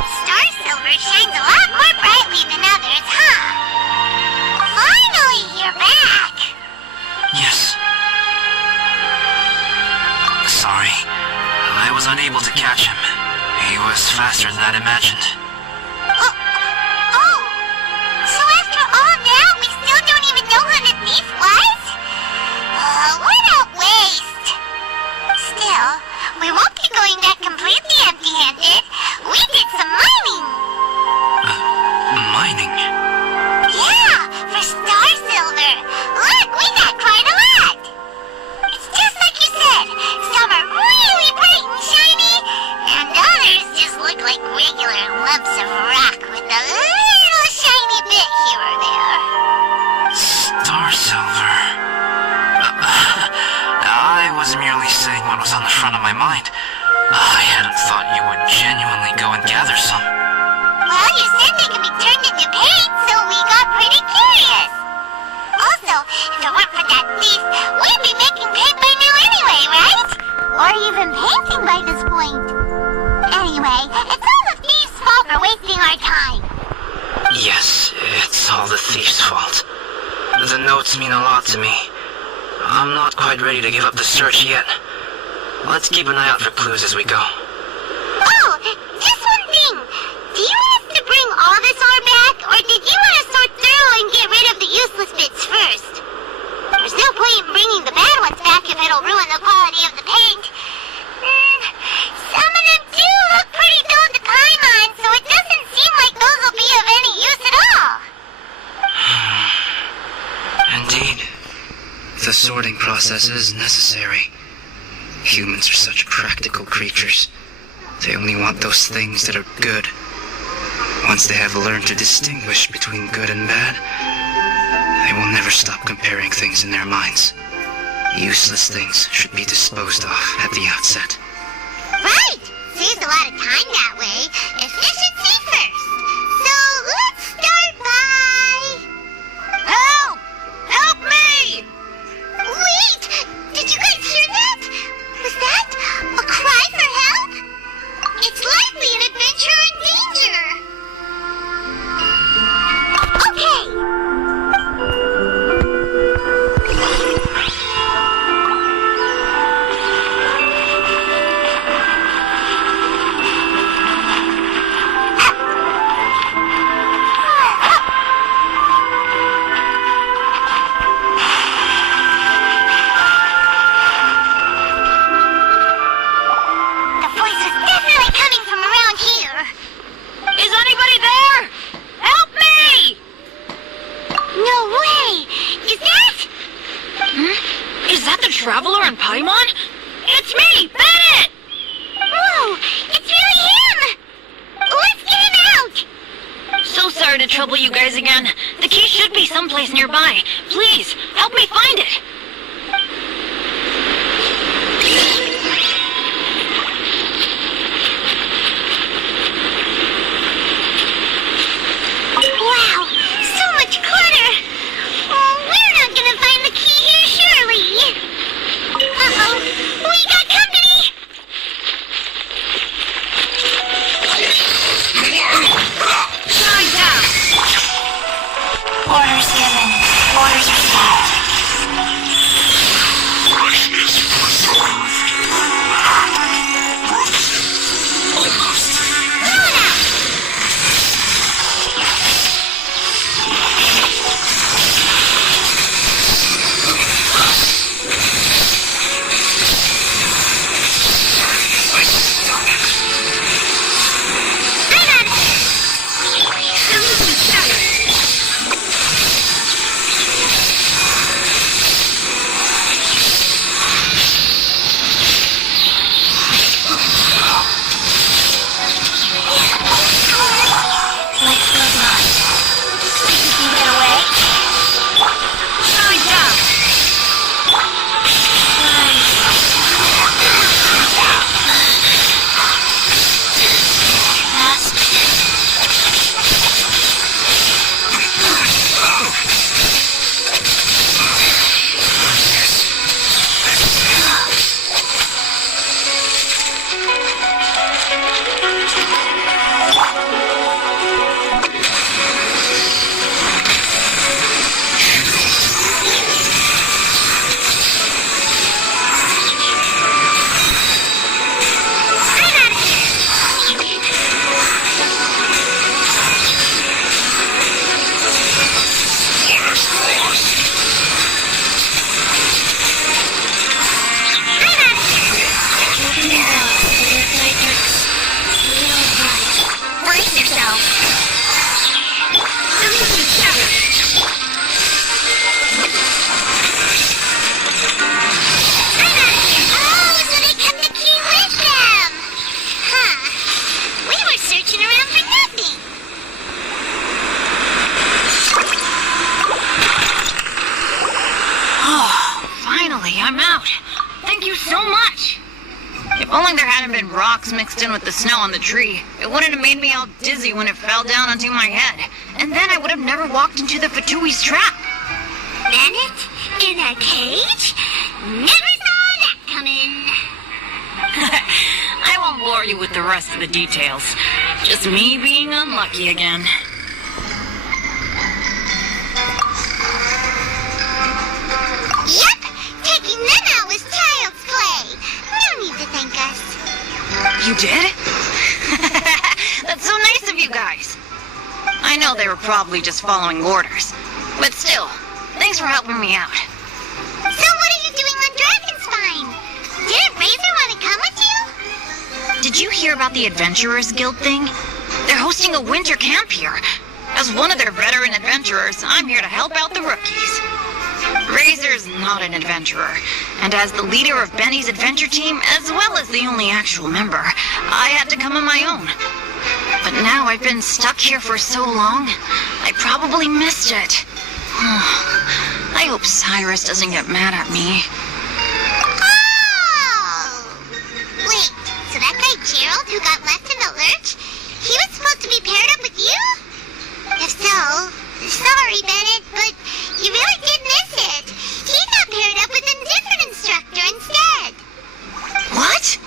Star silver shines a lot more brightly than others, huh? Finally, you're back! Yes. Sorry. I was unable to catch him. He was faster than I'd imagined. Oh! So after all that, we still don't even know who the thief was? What a waste! Still, we won't be going back completely empty-handed. We did some mining! Mining? Yeah, for star silver. Look, we got quite a lot! It's just like you said. Some are really bright and shiny, and others just look like regular lumps of rock with a little shiny bit here or there. Star silver. I was merely saying what was on the front of my mind. I hadn't thought you would genuinely go and gather some. Well, you said they can be turned into paint, so we got pretty curious. Also, if it weren't for that thief, we'd be making paint by now anyway, right? Or even painting by this point. Anyway, it's all the thief's fault for wasting our time. Yes, it's all the thief's fault. The notes mean a lot to me. I'm not quite ready to give up the search yet. Let's keep an eye out for clues as we go. Oh, just one thing. Do you want us to bring all this ore back, or did you want to sort through and get rid of the useless bits first? There's no point in bringing the bad ones back if it'll ruin the quality of the paint. Some of them do look pretty dull to climb on, so it doesn't seem like those will be of any use at all. Indeed. The sorting process is necessary. Humans are such practical creatures. They only want those things that are good. Once they have learned to distinguish between good and bad, they will never stop comparing things in their minds. Useless things should be disposed of at the outset. Right! Saves a lot of time that way. Efficiency first. So let's start by... Help! Help me! Wait! Did you guys hear that? Was that a cry for help? It's likely an adventure in danger. Okay! Traveler and Paimon? It's me, Bennett! Whoa! It's really him! Let's get him out! So sorry to trouble you guys again. The key should be someplace nearby. Please, help me find it. Wow! So much clutter! Oh, we're not gonna find the key here, surely! Uh-oh! We got company! Shine down! Orders given. Orders received. rocks mixed in with the snow on the tree, it wouldn't have made me all dizzy when it fell down onto my head. And then I would have never walked into the Fatui's trap. Bennett? In a cage? Never saw that coming. I won't bore you with the rest of the details. Just me being unlucky again. Yep, taking them out was child's play. No need to thank us. You did? That's so nice of you guys. I know they were probably just following orders. But still, thanks for helping me out. So what are you doing on Dragonspine? Didn't Razor want to come with you? Did you hear about the Adventurers Guild thing? They're hosting a winter camp here. As one of their veteran adventurers, I'm here to help out the rookies. Razor's not an adventurer, and as the leader of Benny's adventure team, as well as the only actual member, I had to come on my own. But now I've been stuck here for so long, I probably missed it. I hope Cyrus doesn't get mad at me. Oh! Wait, so that guy Gerald who got left in the lurch, he was supposed to be paired up with you? If so, sorry, Bennett, but you really did miss it. He got paired up with a different instructor instead. What?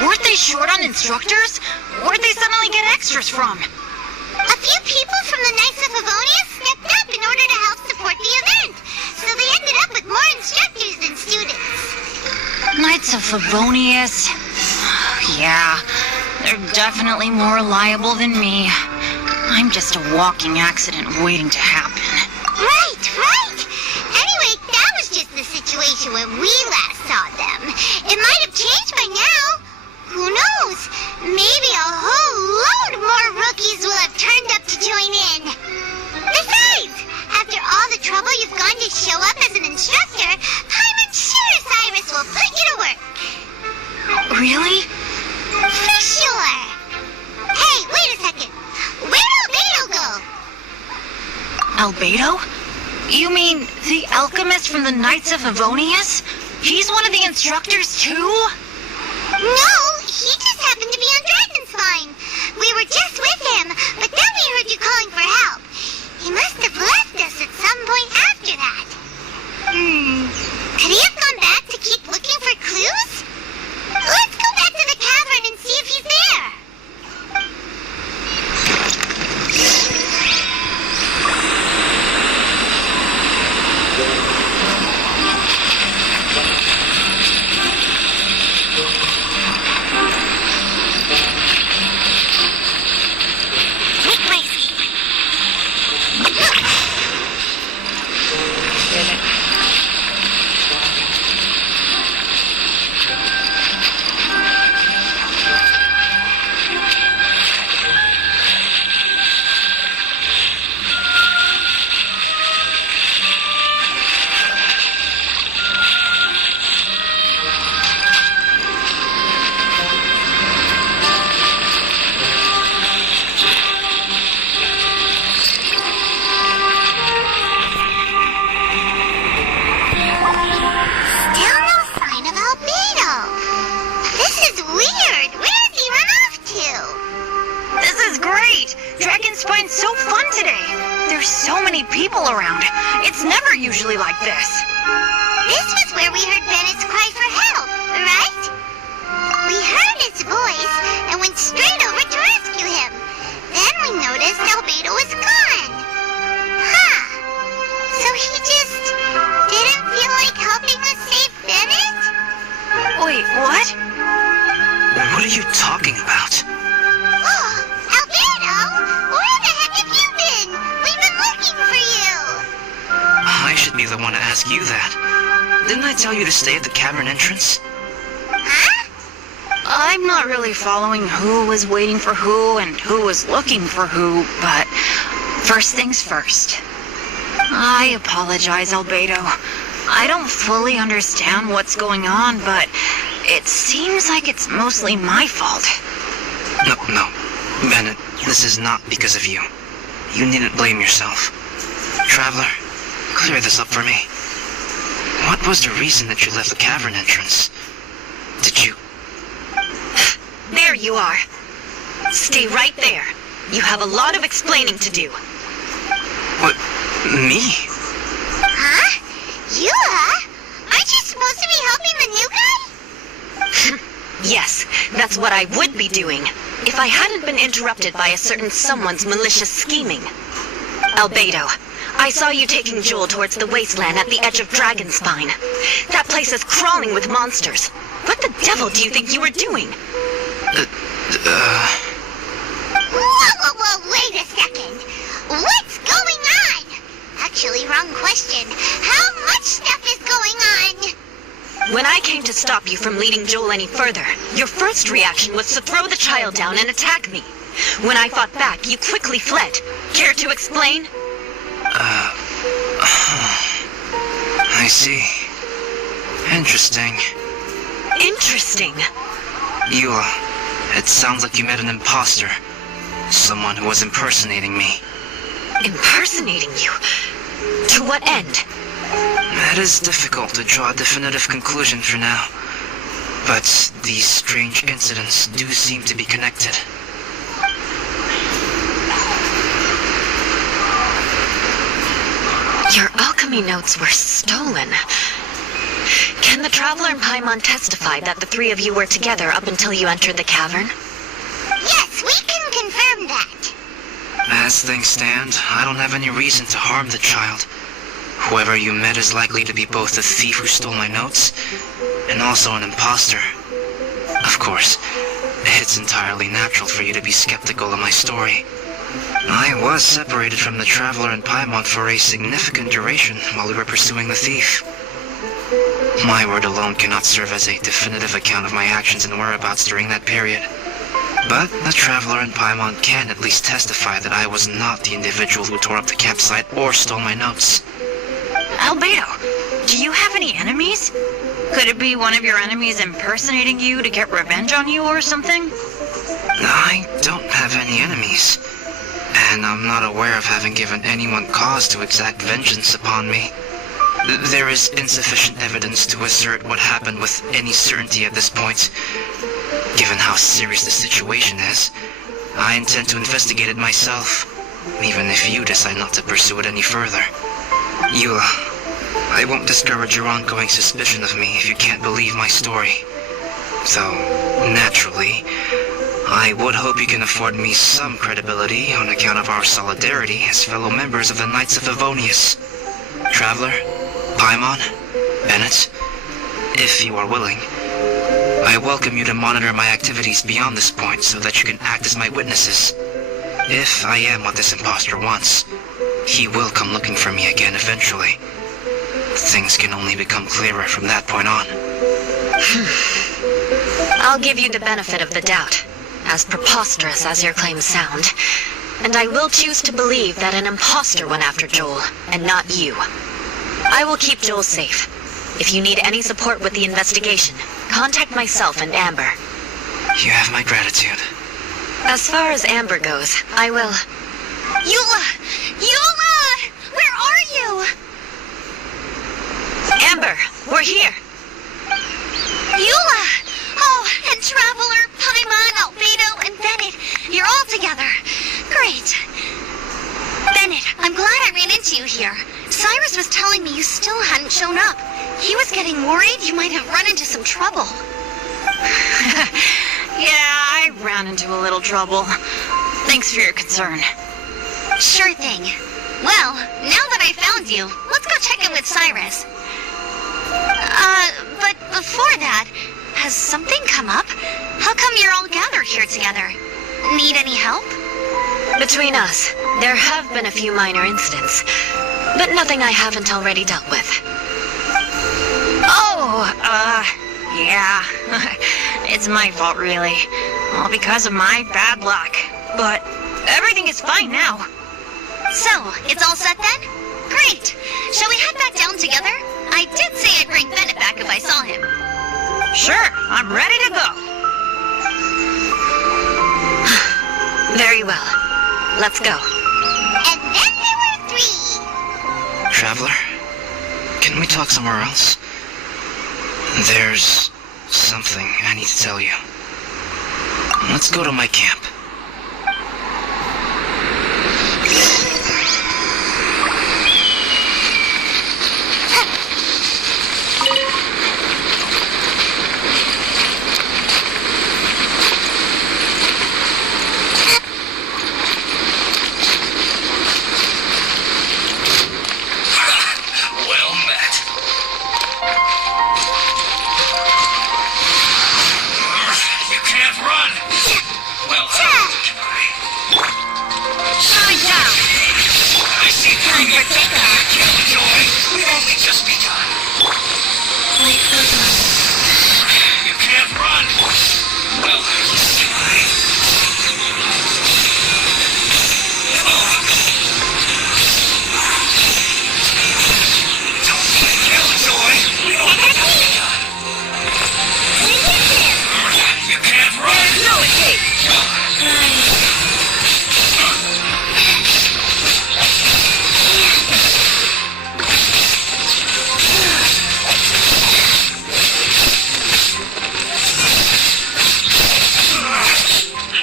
Weren't they short on instructors? Where'd they suddenly get extras from? A few people from the Knights of Livonia stepped up in order to help support the event, so they ended up with more instructors than students. Knights of Favonius. Yeah, they're definitely more reliable than me. I'm just a walking accident waiting to happen. Right. Anyway, that was just the situation when we last saw them. It might have changed by now. Who knows? Maybe a whole load more rookies will have turned up to join in. Besides, after all the trouble you've gone to show up as an instructor, I'm sure Cyrus will put you to work. Really? For sure. Hey, wait a second. Where'd Albedo go? Albedo? You mean the alchemist from the Knights of Favonius? He's one of the instructors too? No, he just happened to be on Dragonspine. We were just with him, but then we heard you calling for help. He must have left us at some point after that. Could he have gone back to keep looking for clues? Let's go back to the cavern and see if he's there. people around. It's never usually like this. This was where we heard Bennett's cry for help, right? We heard his voice and went straight over to rescue him. Then we noticed albedo was gone. Huh. So he just didn't feel like helping us save Bennett? Wait, what? What are you talking about? Oh, albedo! Where the heck have you been? We've been looking for you. I should be the one to ask you that. Didn't I tell you to stay at the cavern entrance? Huh? I'm not really following who was waiting for who and who was looking for who, but first things first. I apologize, Albedo. I don't fully understand what's going on, but it seems like it's mostly my fault. No. Bennett, this is not because of you. You needn't blame yourself. Traveler, clear this up for me. What was the reason that you left the cavern entrance? Did you There you are. Stay right there. You have a lot of explaining to do. What? Me? Huh? Eula? Aren't you supposed to be helping the new guy? Yes, that's what I would be doing, if I hadn't been interrupted by a certain someone's malicious scheming. Albedo, I saw you taking Jewel towards the wasteland at the edge of Dragonspine. That place is crawling with monsters. What the devil do you think you were doing? Whoa, wait a second. What's going on? Actually, wrong question. How much stuff is going on? When I came to stop you from leading Joel any further, your first reaction was to throw the child down and attack me. When I fought back, you quickly fled. Care to explain? I see. Interesting. Interesting. Eula, it sounds like you met an imposter. Someone who was impersonating me. Impersonating you? To what end? It is difficult to draw a definitive conclusion for now. But these strange incidents do seem to be connected. Your alchemy notes were stolen. Can the Traveler and Paimon testify that the three of you were together up until you entered the cavern? Yes, we can confirm that. As things stand, I don't have any reason to harm the child. Whoever you met is likely to be both the thief who stole my notes, and also an imposter. Of course, it's entirely natural for you to be skeptical of my story. I was separated from the Traveler and Paimon for a significant duration while we were pursuing the thief. My word alone cannot serve as a definitive account of my actions and whereabouts during that period. But the Traveler and Paimon can at least testify that I was not the individual who tore up the campsite or stole my notes. Albedo, do you have any enemies? Could it be one of your enemies impersonating you to get revenge on you or something? I don't have any enemies, and I'm not aware of having given anyone cause to exact vengeance upon me. There is insufficient evidence to assert what happened with any certainty at this point. Given how serious the situation is, I intend to investigate it myself, even if you decide not to pursue it any further. Eula, I won't discourage your ongoing suspicion of me if you can't believe my story. Though, naturally, I would hope you can afford me some credibility on account of our solidarity as fellow members of the Knights of Favonius. Traveler, Paimon, Bennett, if you are willing, I welcome you to monitor my activities beyond this point so that you can act as my witnesses. If I am what this imposter wants, he will come looking for me again eventually. Things can only become clearer from that point on. I'll give you the benefit of the doubt, as preposterous as your claims sound. And I will choose to believe that an imposter went after Joel, and not you. I will keep Joel safe. If you need any support with the investigation, contact myself and Amber. You have my gratitude. As far as Amber goes, I will... Eula! Eula! Where are you? Amber, we're here! Eula! Oh, and Traveler, Paimon, Albedo, and Bennett. You're all together. Great. Bennett, I'm glad I ran into you here. Cyrus was telling me you still hadn't shown up. He was getting worried you might have run into some trouble. Yeah, I ran into a little trouble. Thanks for your concern. Sure thing. Well, now that I found you, let's go check in with Cyrus. But before that, has something come up? How come you're all gathered here together? Need any help? Between us, there have been a few minor incidents, but nothing I haven't already dealt with. Oh, yeah. It's my fault, really. All because of my bad luck. But everything is fine now. So, it's all set then? Great. Shall we head back down together? I did say I'd bring Bennett back if I saw him. Sure, I'm ready to go. Very well. Let's go. And then there were 3. Traveler, can we talk somewhere else? There's something I need to tell you. Let's go to my camp. Well met. You can't run! Well, Shine down! I see Time for takeoff! Killjoy. We've only just begun. You can't run! Well, don't be a killjoy! We've only just begun. You can't run! No escape!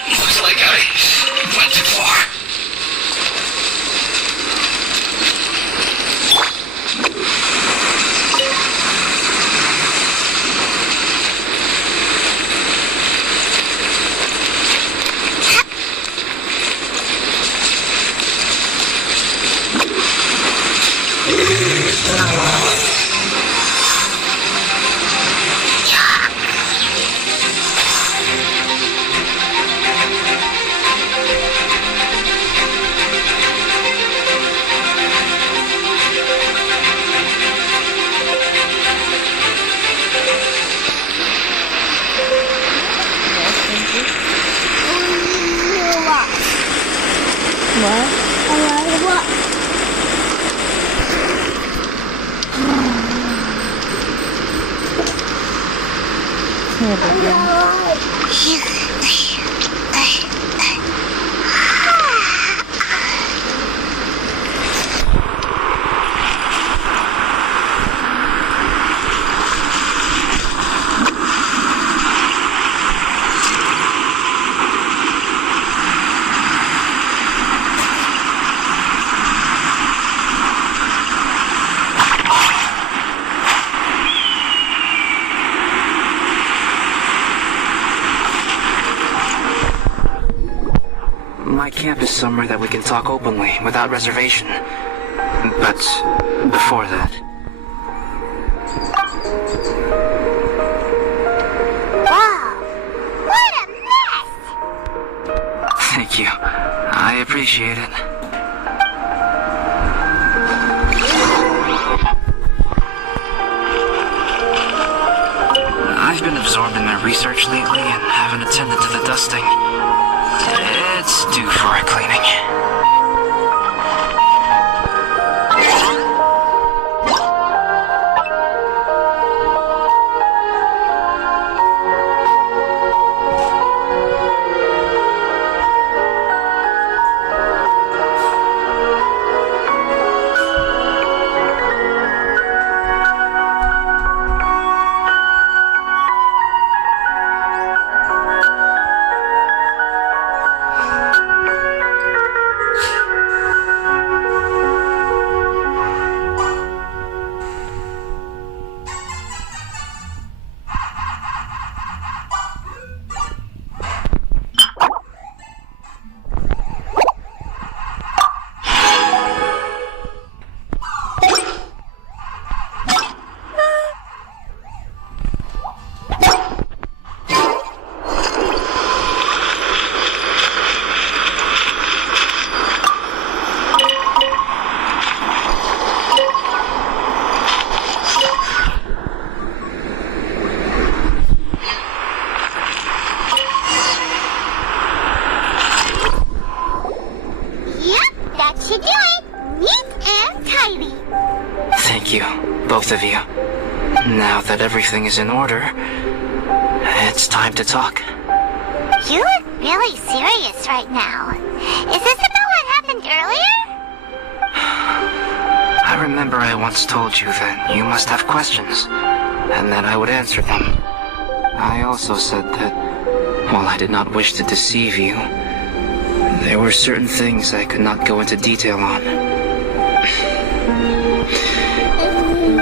Looks like I went too far. My camp is somewhere that we can talk openly, without reservation. But before that... Wow! What a mess! Thank you. I appreciate it. I've been absorbed in my research lately and haven't attended to the dusting. It's due for a cleaning. should do it. Neat and tidy. Thank you, both of you. Now that everything is in order, it's time to talk. You look really serious right now. Is this about what happened earlier? I remember I once told you that you must have questions, and that I would answer them. I also said that While I did not wish to deceive you, there were certain things I could not go into detail on.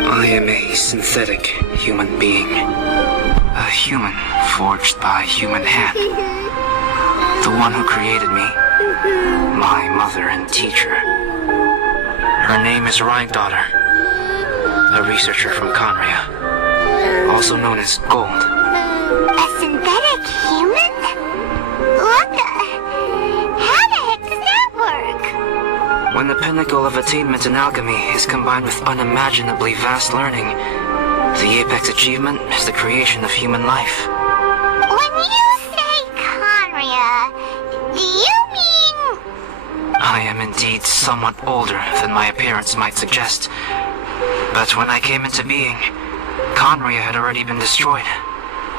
I am a synthetic human being. A human forged by a human hand. The one who created me, my mother and teacher. Her name is Daughter, a researcher from Conria, also known as Gold. A synthetic human? What the... How the heck does that work? When the pinnacle of attainment in alchemy is combined with unimaginably vast learning, the apex achievement is the creation of human life. When you say Conria, do you mean... I am indeed somewhat older than my appearance might suggest. But when I came into being, Conria had already been destroyed.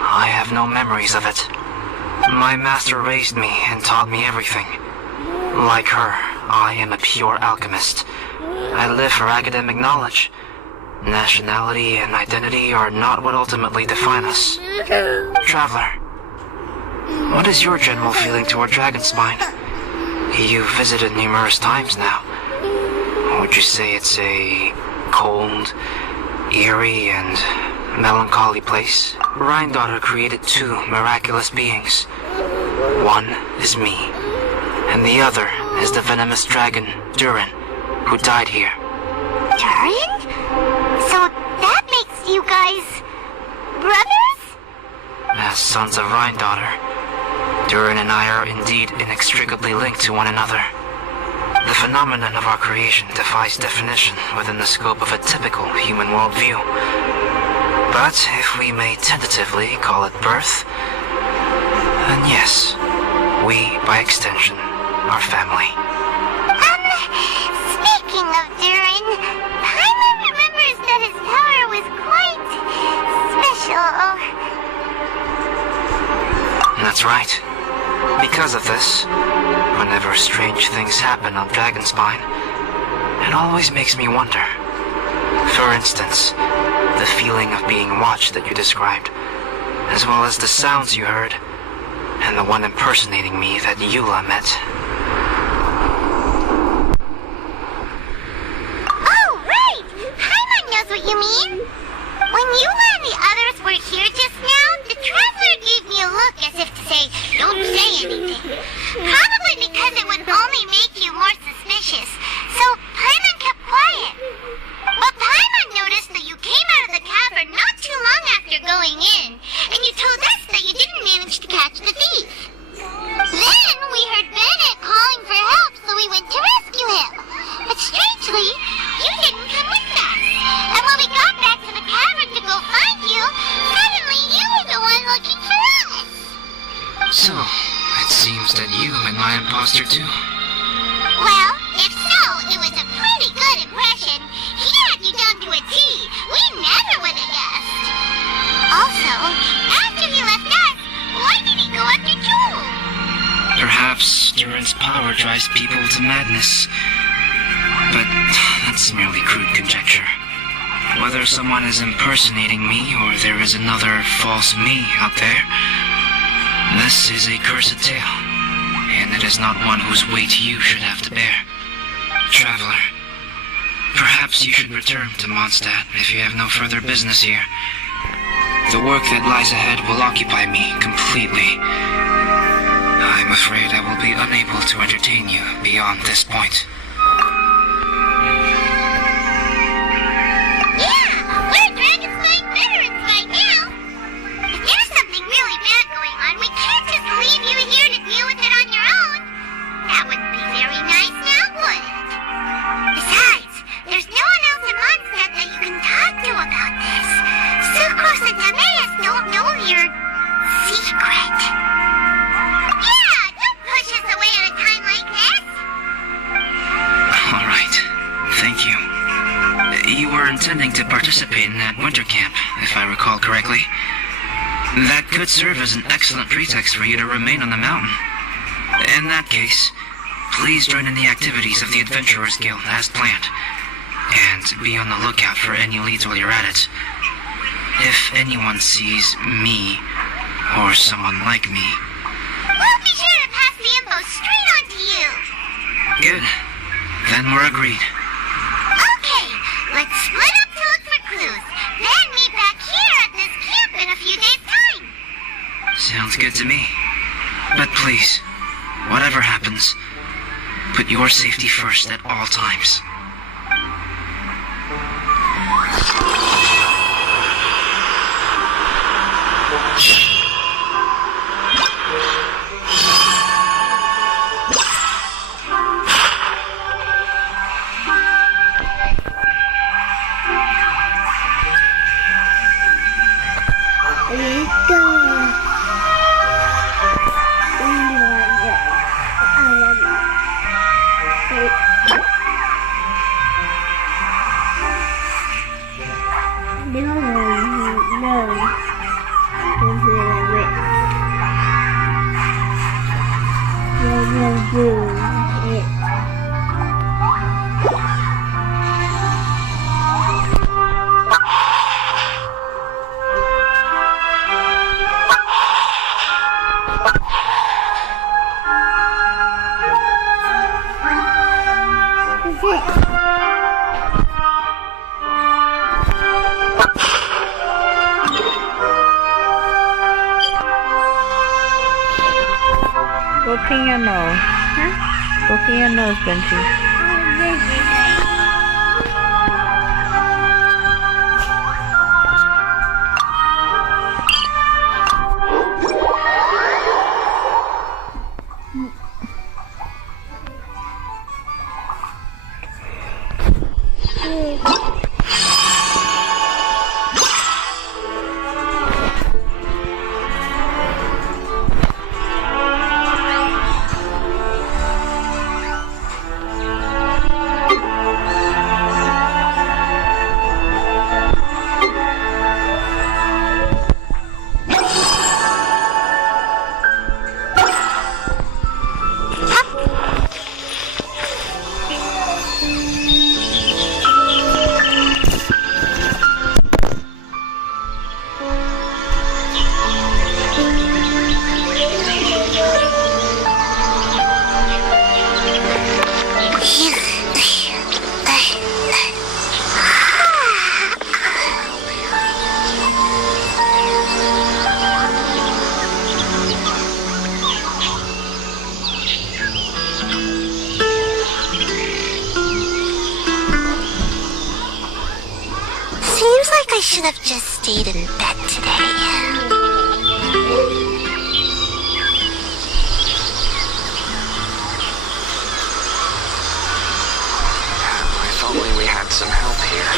I have no memories of it. My master raised me and taught me everything. Like her, I am a pure alchemist. I live for academic knowledge. Nationality and identity are not what ultimately define us. Traveler, what is your general feeling toward Dragonspine? You've visited numerous times now. Would you say it's a cold, eerie, and melancholy place? Daughter created two miraculous beings. One is me, and the other is the venomous dragon, Durin, who died here. Durin? So that makes you guys... brothers? As sons of Daughter, Durin and I are indeed inextricably linked to one another. The phenomenon of our creation defies definition within the scope of a typical human worldview. But if we may tentatively call it birth, then yes, we, by extension, are family. Speaking of Durin, Paimon remembers that his power was quite special. That's right. Because of this, whenever strange things happen on Dragonspine, it always makes me wonder. For instance, the feeling of being watched that you described, as well as the sounds you heard, and the one impersonating me that Eula met. Oh, right! Paimon knows what you mean. When Eula and the others were here just now, the Traveler gave me a look as if to say, don't say anything. Probably because it would only make you more suspicious, so Paimon kept quiet. But Paimon noticed that you came out of the cavern not too long after going in, and you told us that you didn't manage to catch the thief. Then we heard Bennett calling for help, so we went to rescue him. But strangely, you didn't come with us. And when we got back to the cavern to go find you, suddenly you were the one looking for us. So, it seems that you and my imposter too. Well, if so, it was a pretty good impression. He had you down to a T. We never would have guessed. Also, after he left us, why did he go after Jewel? Perhaps Durin's power drives people to madness. But that's merely crude conjecture. Whether someone is impersonating me or there is another false me out there, this is a cursed tale, and it is not one whose weight you should have to bear. Traveler, perhaps you should return to Mondstadt if you have no further business here. The work that lies ahead will occupy me completely. I'm afraid I will be unable to entertain you beyond this point. Yeah, we're Dragonspine veterans right now. If there's something really bad going on, we can't just leave you here to deal with it on your own. That wouldn't be very nice now, would it? Besides, there's no one else in Mondstadt that you can talk to about this. Sucrose and Timaeus don't know your secret. Yeah, don't push us away at a time like this. All right, thank you. You were intending to participate in that winter camp, if I recall correctly. That could serve as an excellent pretext for you to remain on the mountain. In that case, please join in the activities of the Adventurers Guild as planned, and be on the lookout for any leads while you're at it. If anyone sees me, or someone like me, straight on to you. Good. Then we're agreed. Okay, let's split up to look for clues. Then meet back here at this camp in a few days' time. Sounds good to me. But please, whatever happens, put your safety first at all times. Open your nose. Huh? Open your nose, Benji. Seems like I should have just stayed in bed today. If only we had some help here.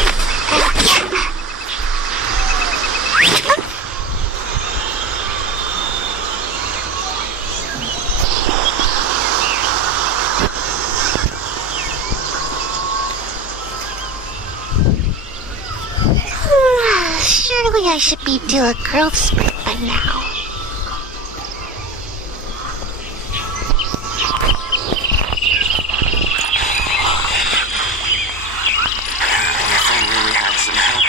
Surely I should be due a growth spurt by now. If only we had some help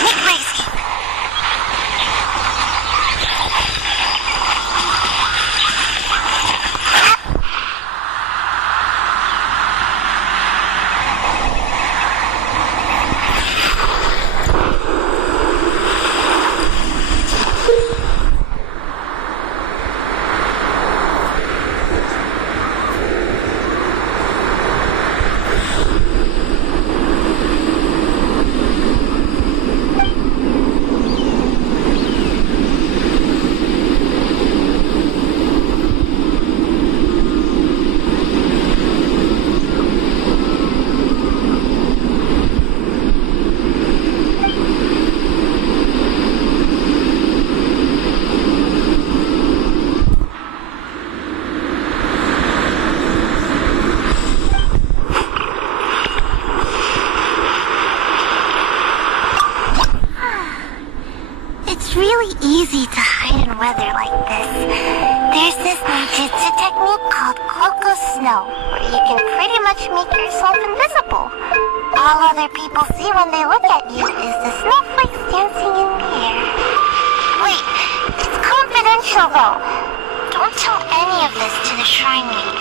Make my escape. snow, where you can pretty much make yourself invisible. All other people see when they look at you is the snowflakes dancing in the air. Wait, it's confidential though. Don't tell any of this to the Shrine Maid.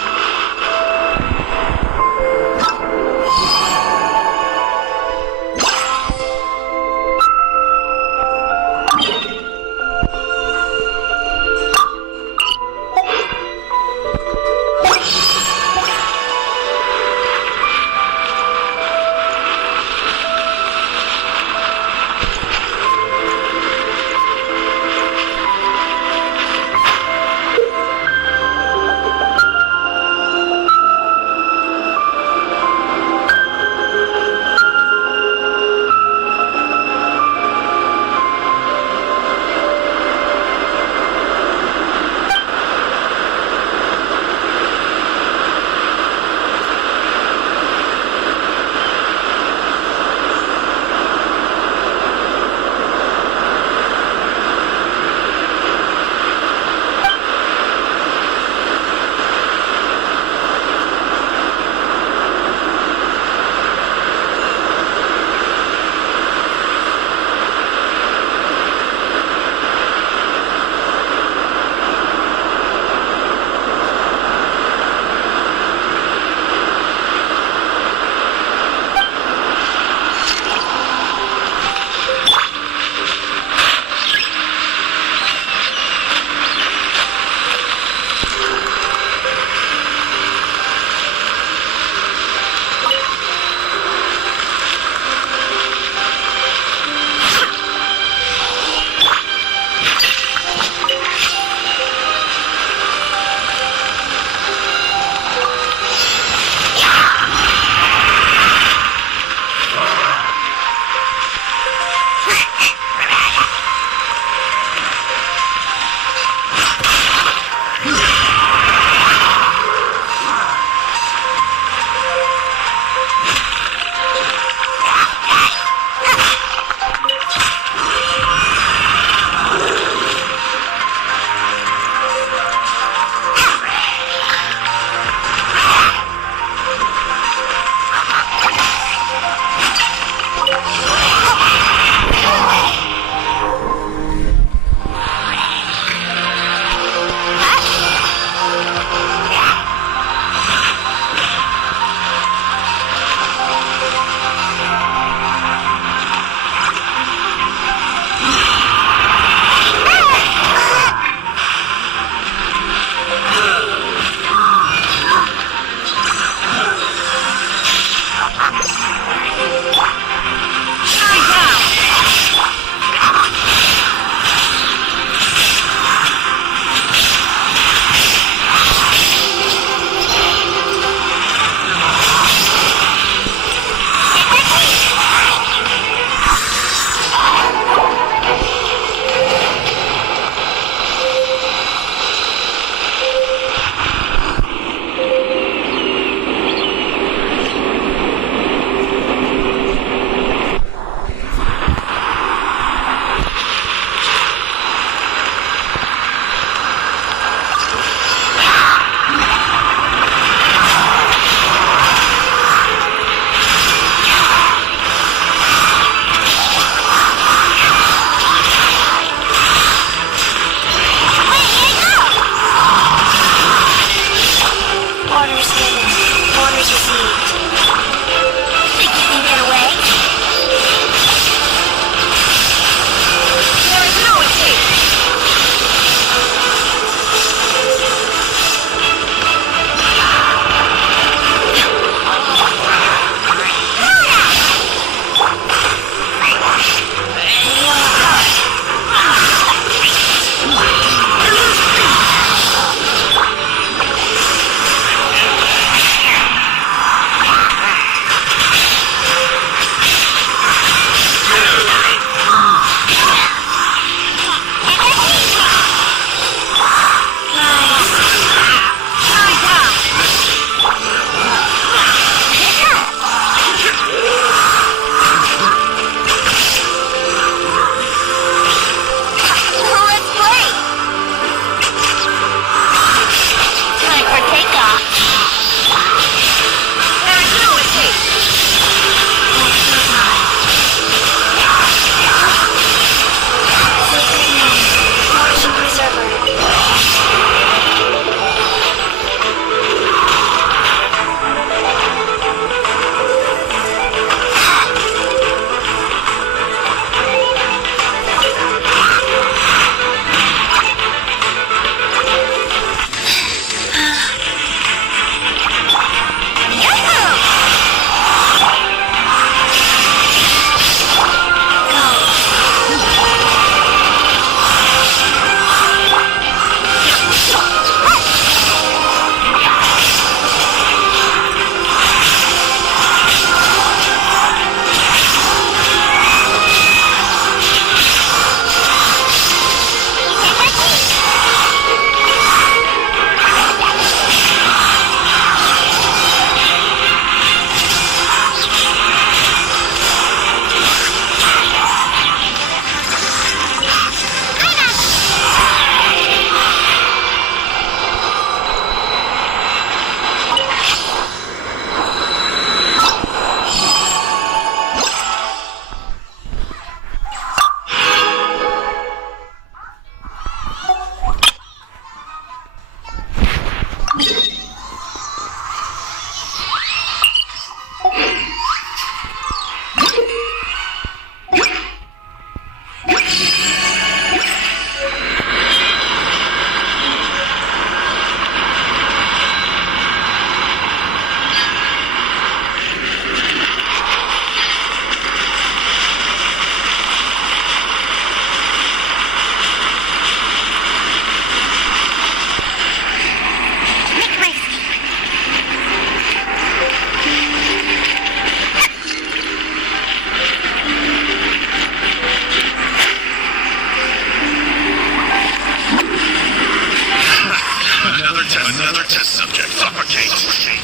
Another test subject. Suffocate. Suffocate.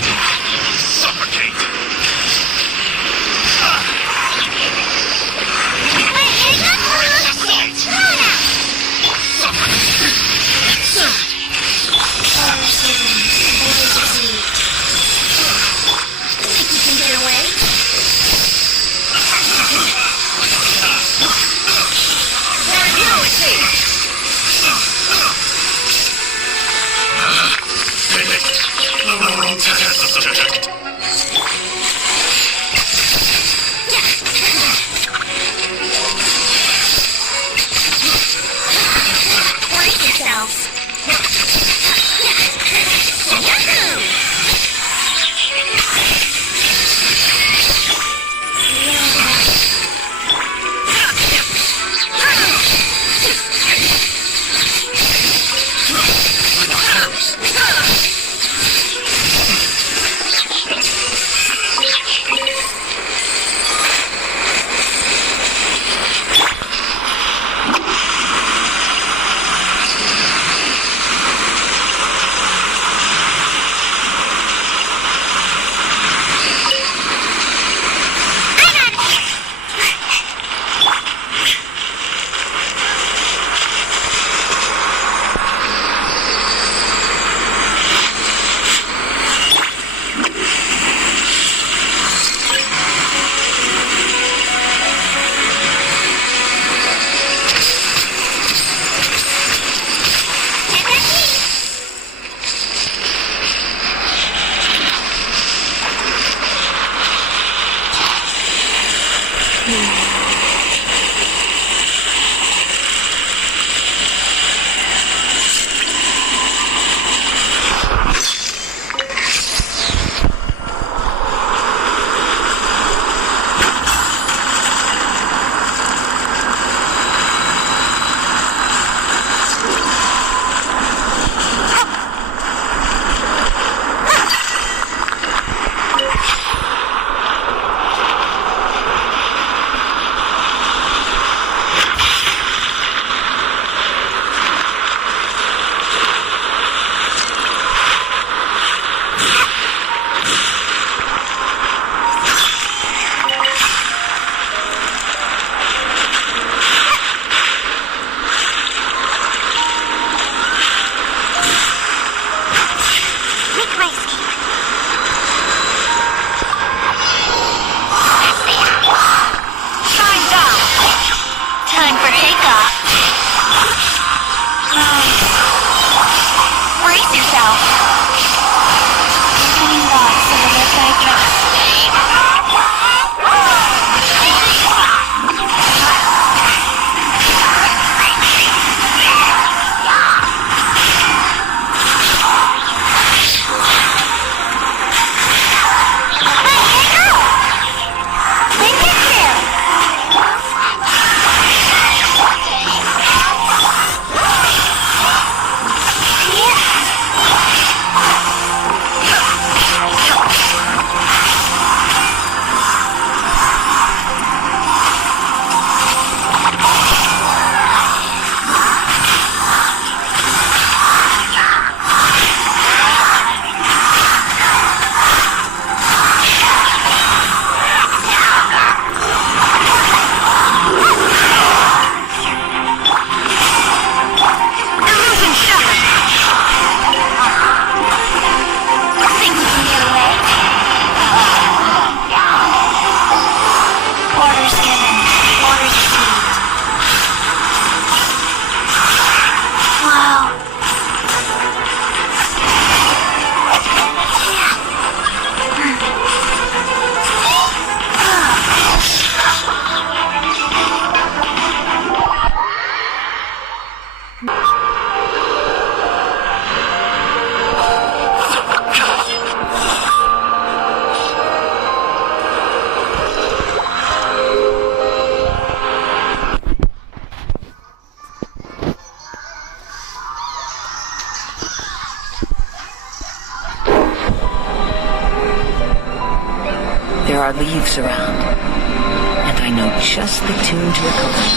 There are leaves around, and I know just the tune to accompany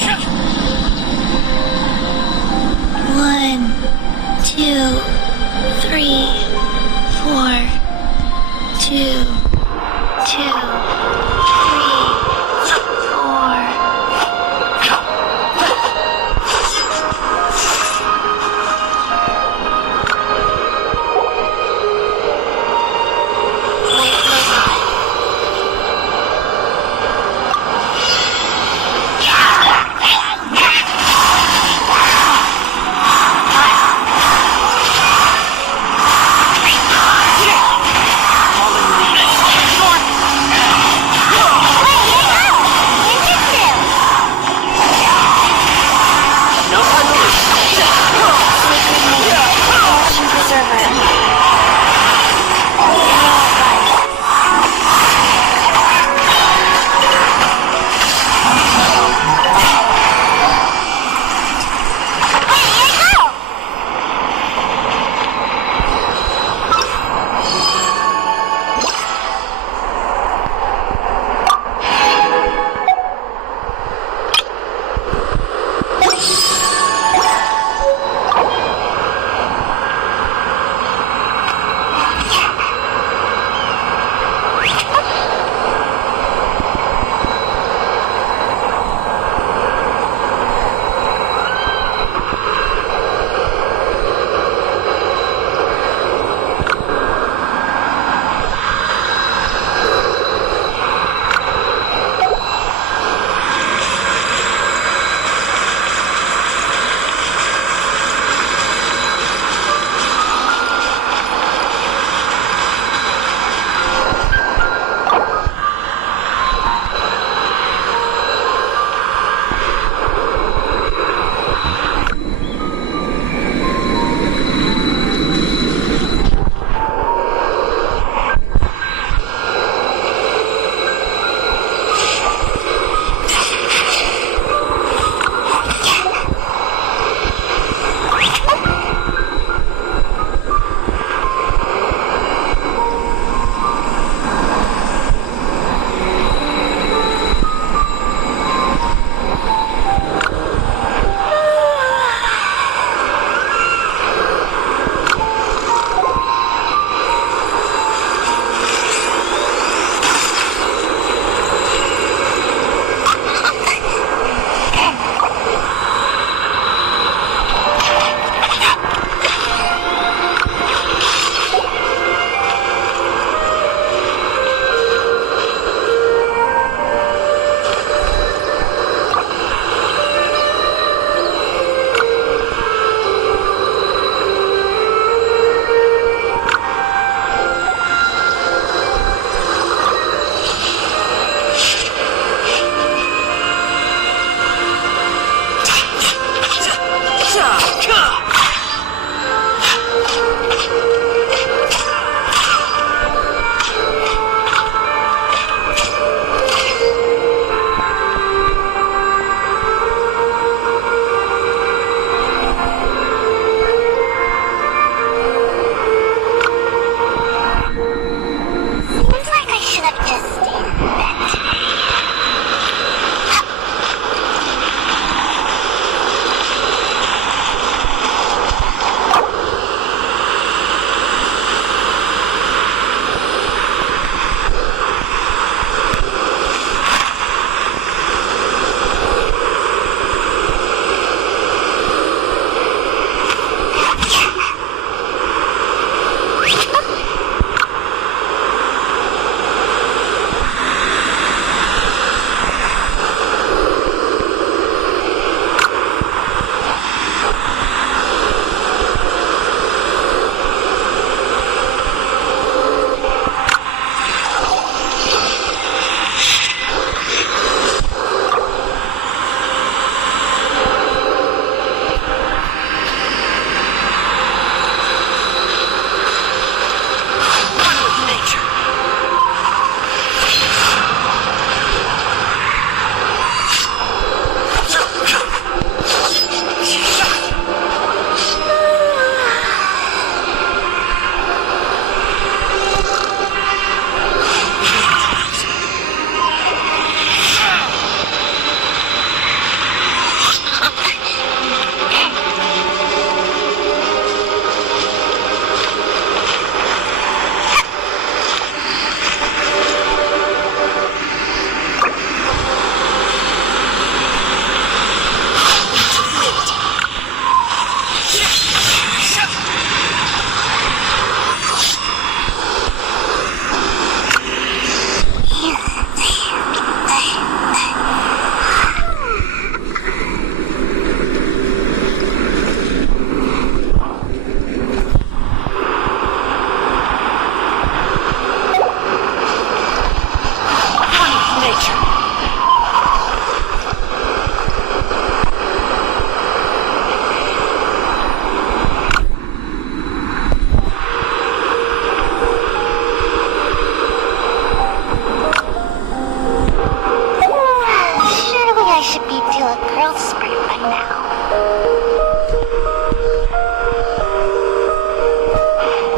them. 1, 2,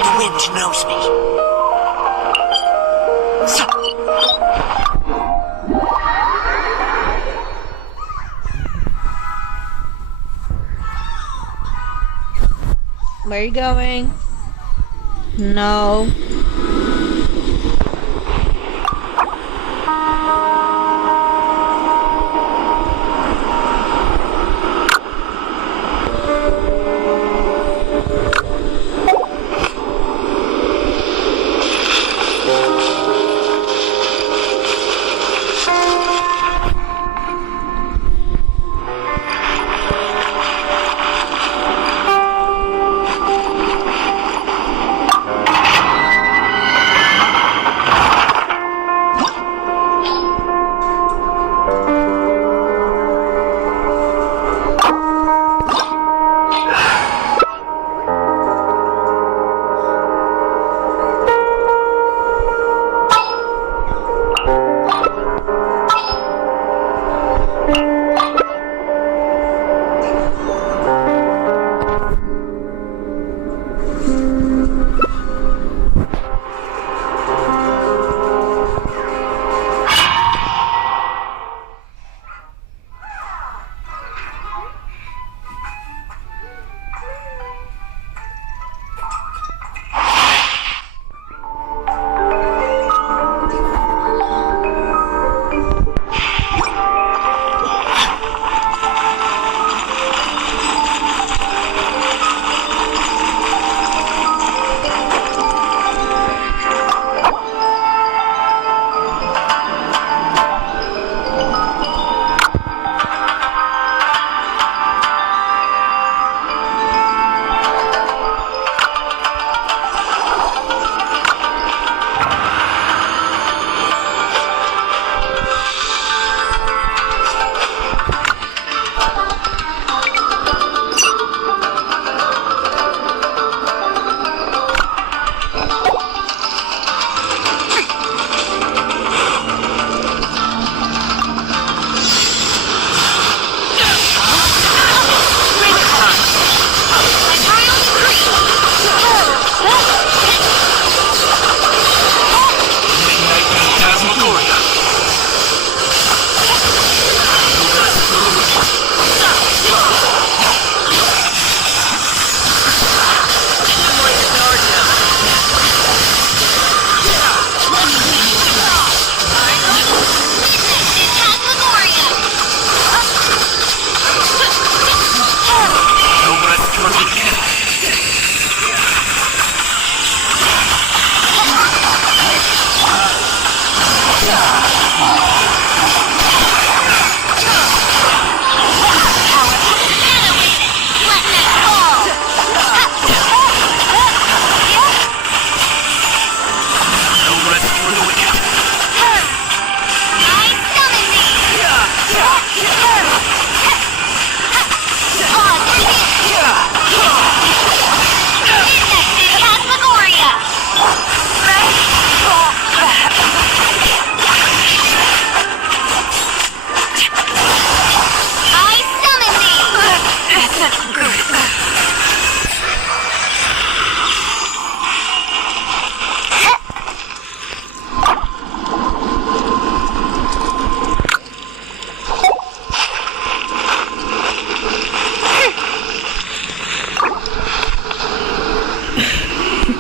The wind knows me. Where are you going? No.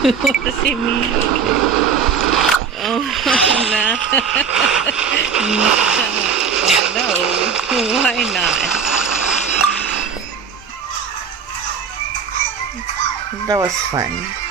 Want to see me? Oh, nah. No, why not? That was fun.